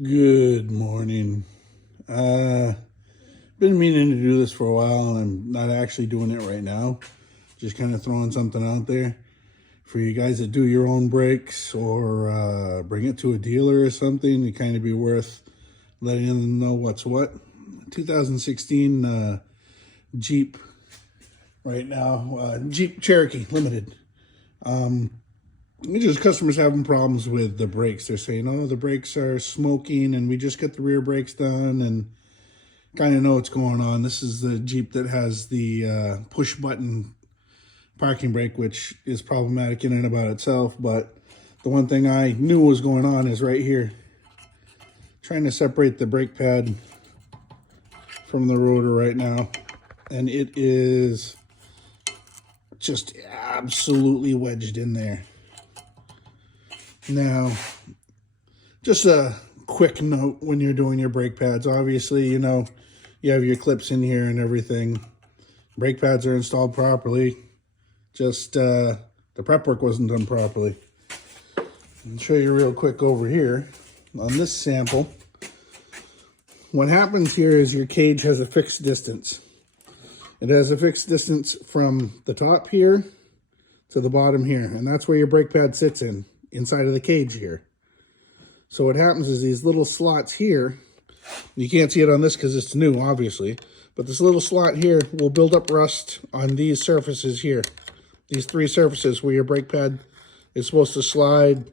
Good morning. Been meaning to do this for a while, and I'm not actually doing it right now. Just kind of throwing something out there for you guys that do your own brakes or bring it to a dealer or something. It kind of be worth letting them know what's what. 2016 Jeep right now, Jeep Cherokee Limited. Just customers having problems with the brakes. They're saying, oh, the brakes are smoking and we just got the rear brakes done and kind of know what's going on. This is the Jeep that has the push button parking brake, which is problematic in and about itself. But the one thing I knew was going on is right here. Trying to separate the brake pad from the rotor right now. And it is just absolutely wedged in there. Now, just a quick note when you're doing your brake pads. Obviously, you know, you have your clips in here and everything. Brake pads are installed properly. Just the prep work wasn't done properly. I'll show you real quick over here on this sample. What happens here is your cage has a fixed distance. It has a fixed distance from the top here to the bottom here, and that's where your brake pad sits inside of the cage here. So what happens is these little slots here, you can't see it on this because it's new, obviously, but this little slot here will build up rust on these surfaces here. These three surfaces where your brake pad is supposed to slide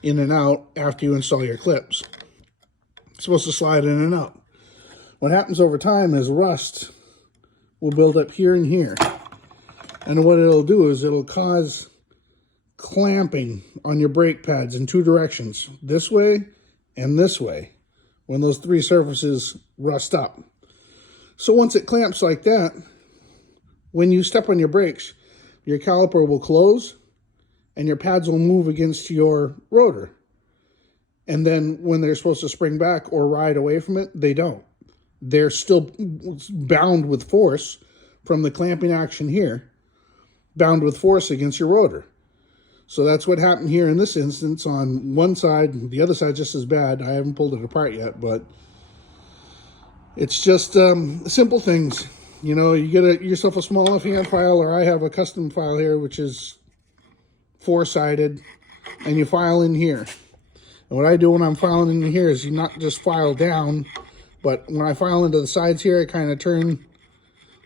in and out after you install your clips. It's supposed to slide in and out. What happens over time is rust will build up here and here. And what it'll do is it'll cause clamping on your brake pads in two directions, this way and this way, when those three surfaces rust up. So once it clamps like that, when you step on your brakes, your caliper will close and your pads will move against your rotor. And then when they're supposed to spring back or ride away from it, they don't. They're still bound with force from the clamping action here, bound with force against your rotor. So that's what happened here in this instance on one side. The other side just as bad. I haven't pulled it apart yet, but it's just simple things. You know, you get yourself a small enough hand file, or I have a custom file here, which is four-sided, and you file in here. And what I do when I'm filing in here is you not just file down, but when I file into the sides here, I kind of turn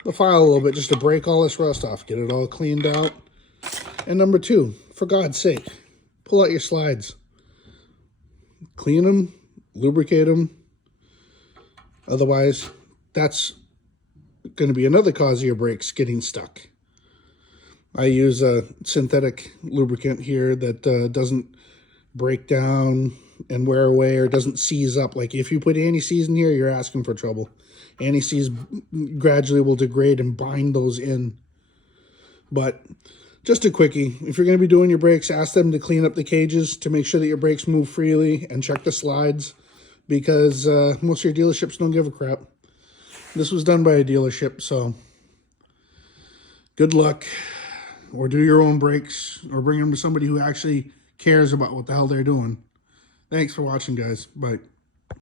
the file a little bit just to break all this rust off, get it all cleaned out. And number two, for God's sake, pull out your slides. Clean them, lubricate them. Otherwise, that's going to be another cause of your brakes getting stuck. I use a synthetic lubricant here that doesn't break down and wear away or doesn't seize up. Like if you put anti-seize in here, you're asking for trouble. Anti-seize gradually will degrade and bind those in. But just a quickie, if you're going to be doing your brakes, ask them to clean up the cages to make sure that your brakes move freely and check the slides, because most of your dealerships don't give a crap. This was done by a dealership, so good luck. Or do your own brakes, or bring them to somebody who actually cares about what the hell they're doing. Thanks for watching, guys. Bye.